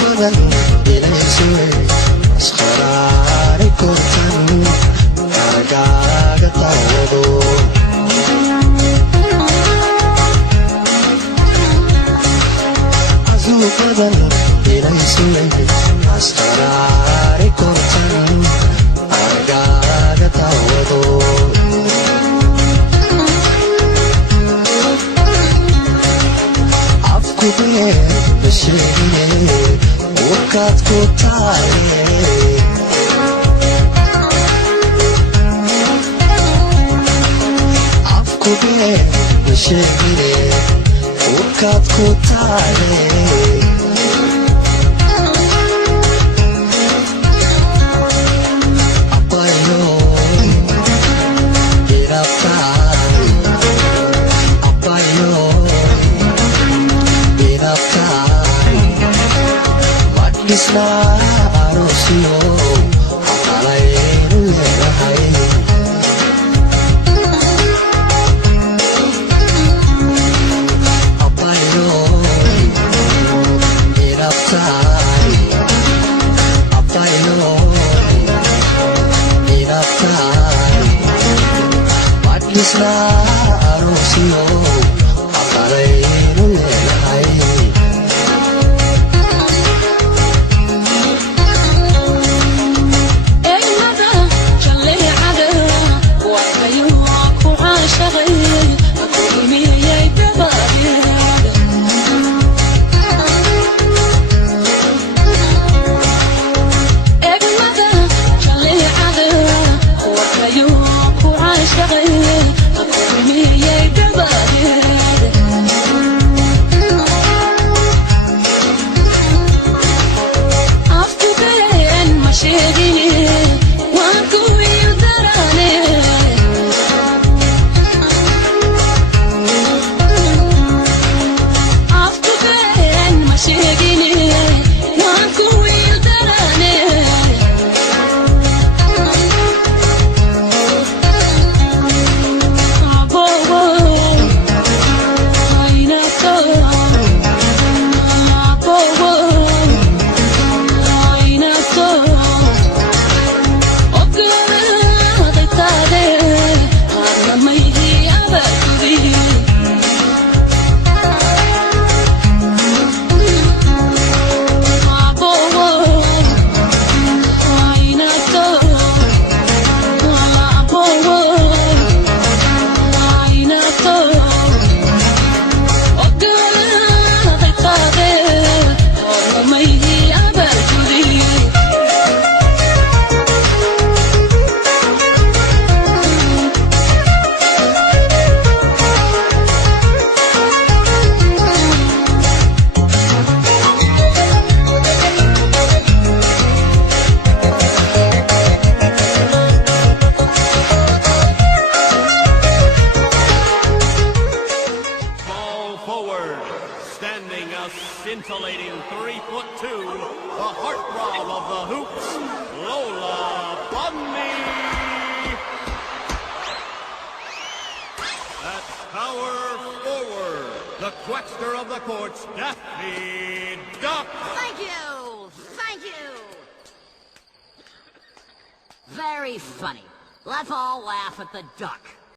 badan ilaysuwe asqaraari kortan argaaga tawado azuu badan ilaysuwe asqaraari kortan argaaga tawado وكات كوتالي عفكو بيه بشيلي وكات كوتالي أبايو بيرابتاي أبايو Isna arosio apalainu lehai apayo iraptai apayo iraptai Isna arosio apalainu lehai Scintillating 3'2", the heartthrob of the hoops, Lola Bunny. At power forward, the quackster of the courts, Daffy Duck. Thank you, thank you. Very funny. Let's all laugh at the duck.